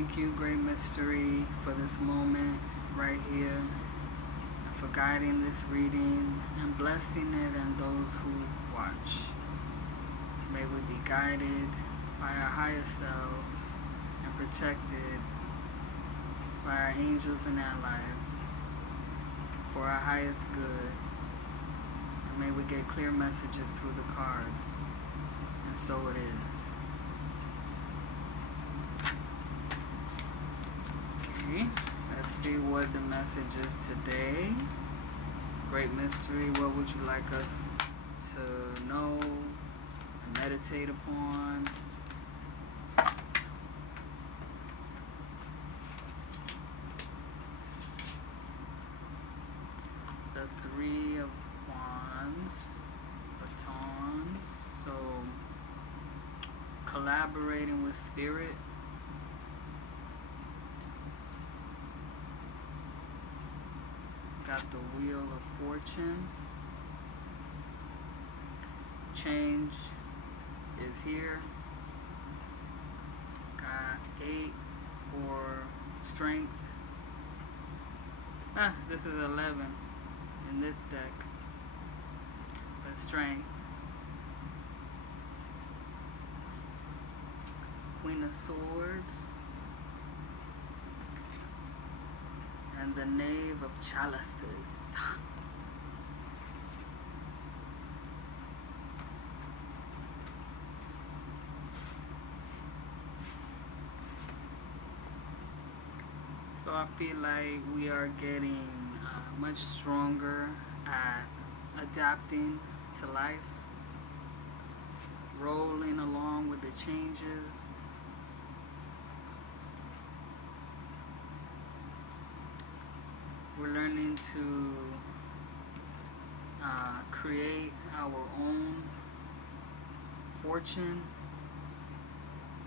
Thank you, Great Mystery, for this moment right here, and for guiding this reading and blessing it and those who watch. May we be guided by our higher selves and protected by our angels and allies for our highest good. And may we get clear messages through the cards. And so it is. Okay, let's see what the message is today. Great Mystery, what would you like us to know and meditate upon? The Three of Wands, batons, so collaborating with spirit. Got the Wheel of Fortune. Change is here. Got 8 for strength. This is 11 in this deck. But strength. Queen of Swords. And the Knave of Chalices. So I feel like we are getting much stronger at adapting to life, rolling along with the changes. We're learning to create our own fortune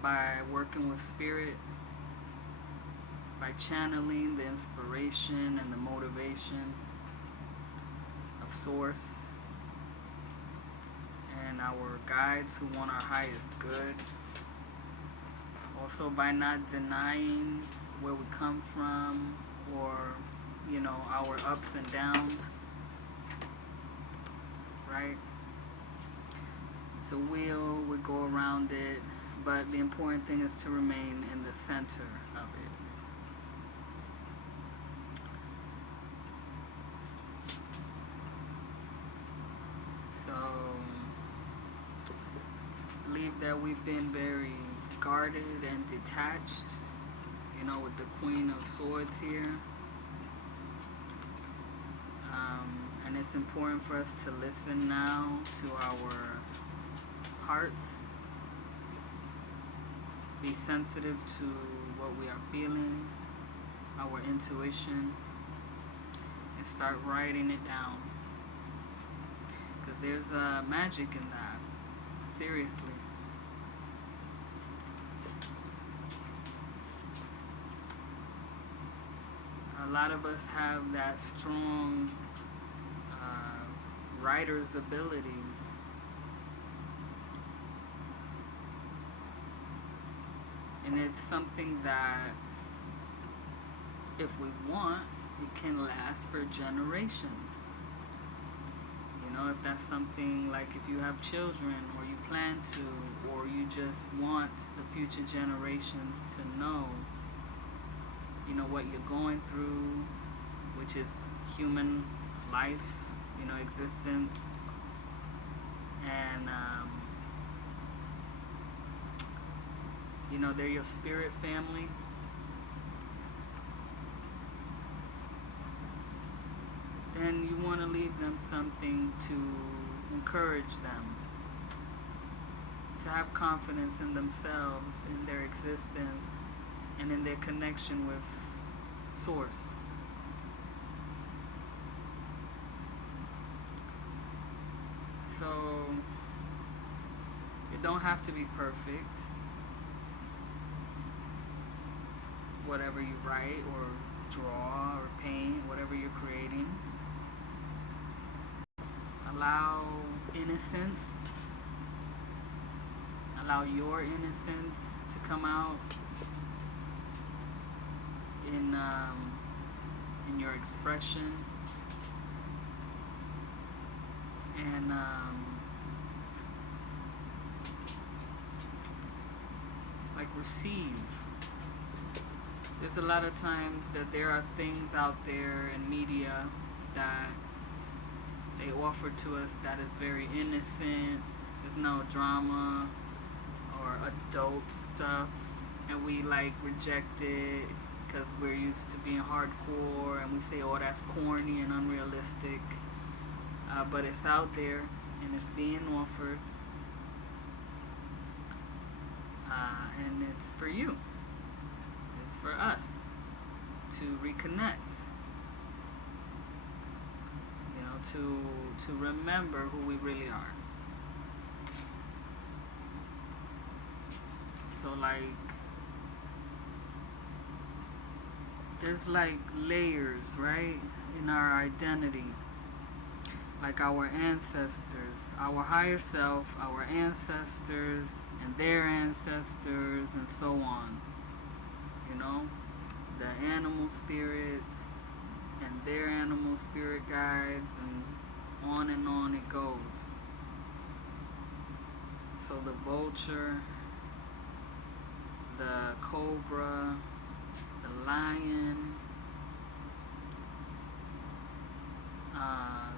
by working with spirit, by channeling the inspiration and the motivation of Source and our guides who want our highest good. Also by not denying where we come from or our ups and downs, right? It's a wheel, we go around it, but the important thing is to remain in the center of it. So, I believe that we've been very guarded and detached, with the Queen of Swords here. And it's important for us to listen now to our hearts, be sensitive to what we are feeling, our intuition, and start writing it down. Because there's magic in that, seriously. A lot of us have that strong writer's ability. And it's something that, if we want, it can last for generations. If that's something like if you have children or you plan to, or you just want the future generations to know, what you're going through, which is human life, existence. And, they're your spirit family. Then you want to leave them something to encourage them, to have confidence in themselves, in their existence, and in their connection with Source. So, it don't have to be perfect. Whatever you write or draw or paint, whatever you're creating. Allow innocence. Allow your innocence to come out. in your expression, and like receive. There's a lot of times that there are things out there in media that they offer to us that is very innocent. There's no drama or adult stuff, and we like reject it because we're used to being hardcore, and we say, "Oh, that's corny and unrealistic." But it's out there, and it's being offered, and it's for you. It's for us to reconnect. To remember who we really are. So there's layers, right, in our identity. Like our ancestors, our higher self, our ancestors, and their ancestors, and so on. The animal spirits and their animal spirit guides, and on it goes. So the vulture, the cobra, the lion,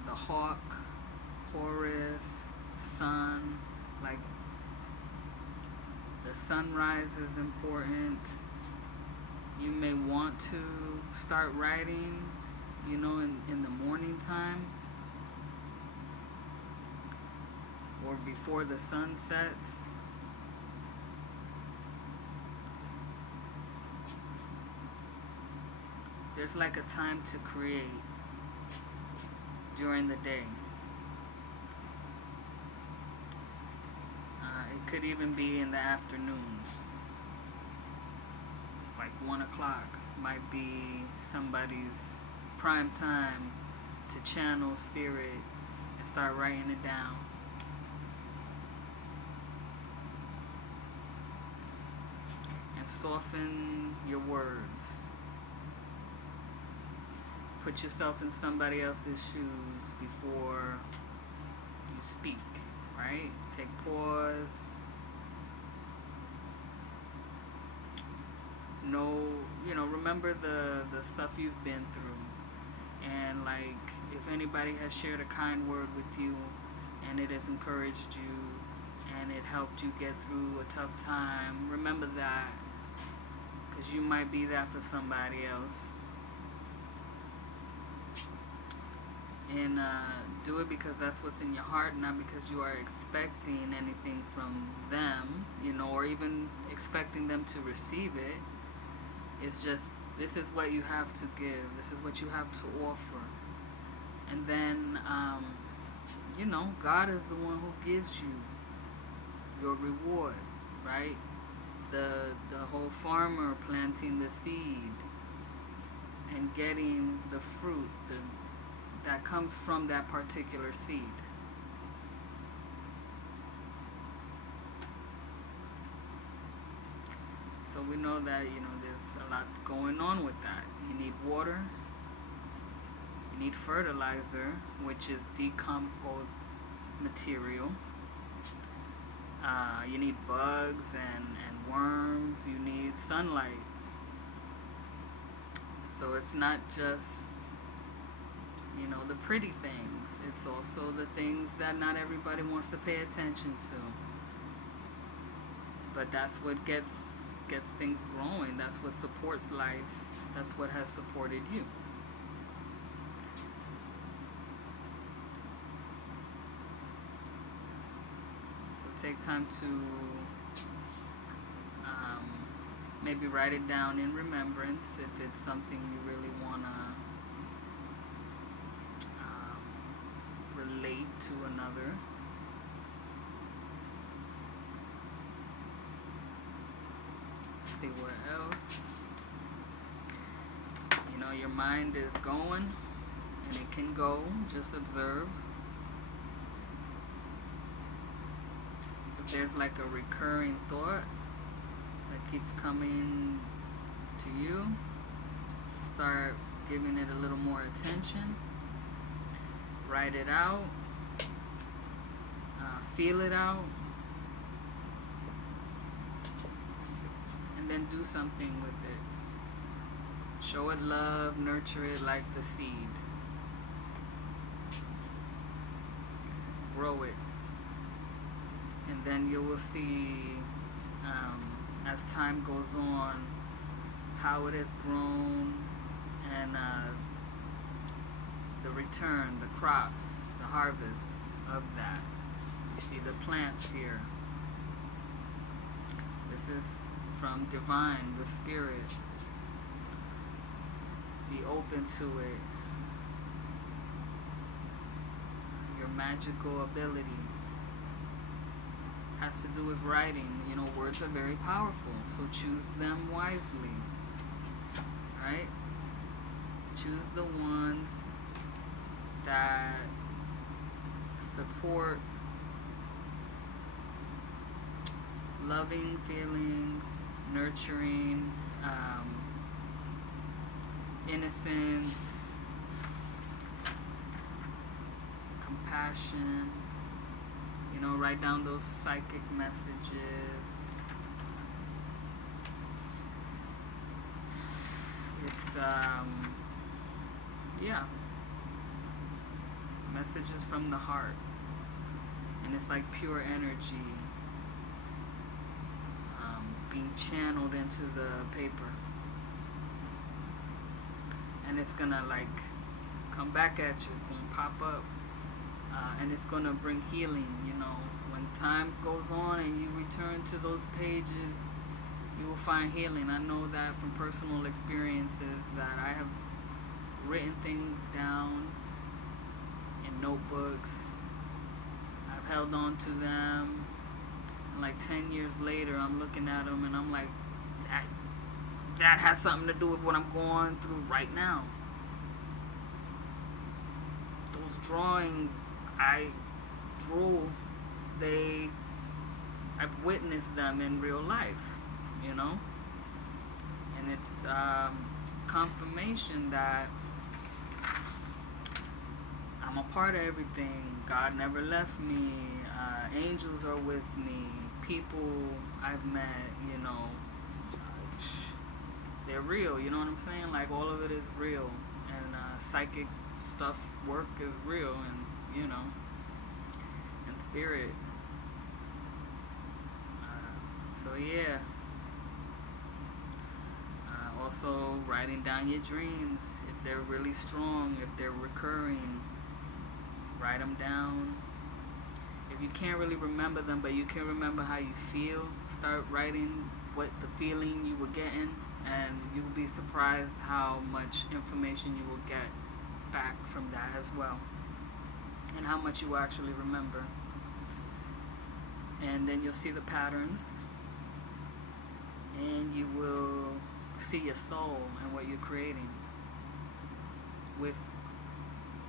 the hawk, Horus, sun, like the sunrise is important. You may want to start writing, in the morning time or before the sun sets. There's like a time to create during the day. It could even be in the afternoons. Like 1 o'clock might be somebody's prime time to channel spirit and start writing it down. And soften your words. Put yourself in somebody else's shoes before you speak, right? Take pause. Remember the stuff you've been through. And if anybody has shared a kind word with you and it has encouraged you and it helped you get through a tough time, remember that, because you might be that for somebody else. And do it because that's what's in your heart, not because you are expecting anything from them, or even expecting them to receive it. It's just, this is what you have to give. This is what you have to offer. And then, God is the one who gives you your reward, right? The whole farmer planting the seed and getting the fruit that comes from that particular seed. So we know that, there's a lot going on with that. You need water. You need fertilizer, which is decomposed material. You need bugs and worms. You need sunlight. So it's not just, the pretty things. It's also the things that not everybody wants to pay attention to. But that's what gets things growing. That's what supports life. That's what has supported you. So take time to maybe write it down in remembrance if it's something you really want to relate to another. See what else. Your mind is going, and it can go. Just observe. If there's a recurring thought that keeps coming to you, Start giving it a little more attention. Write it out. Feel it out. And then do something with it. Show it love, nurture it like the seed. Grow it. And then you will see, as time goes on, how it has grown and the return, the crops, the harvest of that. You see the plants here. This is from divine, the spirit. Be open to it. Your magical ability has to do with writing. You know, words are very powerful, so choose them wisely. Right? Choose the ones that support loving feelings, nurturing, innocence, compassion. You know, write down those psychic messages. It's, yeah, messages from the heart. And it's like pure energy being channeled into the paper. And it's gonna like come back at you. It's gonna pop up. And it's gonna bring healing, you know. When time goes on and you return to those pages, you will find healing. I know that from personal experiences, that I have written things down in notebooks. I've held on to them. And like 10 years later, I'm looking at them and I'm like, that has something to do with what I'm going through right now. Those drawings I drew, I've witnessed them in real life, you know? And it's confirmation that I'm a part of everything. God never left me. Angels are with me. People I've met, you know, they're real, you know what I'm saying? Like, all of it is real. And psychic stuff, work is real, and, you know, and spirit. So, yeah. Also, writing down your dreams. If they're really strong, if they're recurring, write them down. If you can't really remember them, but you can remember how you feel, start writing what the feeling you were getting, and you will be surprised how much information you will get back from that as well, and how much you will actually remember. And then you'll see the patterns, and you will see your soul and what you're creating with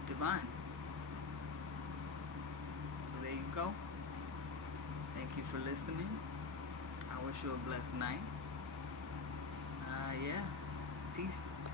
divine. So there you go. Thank you for listening. I wish you a blessed night. Yeah. Peace.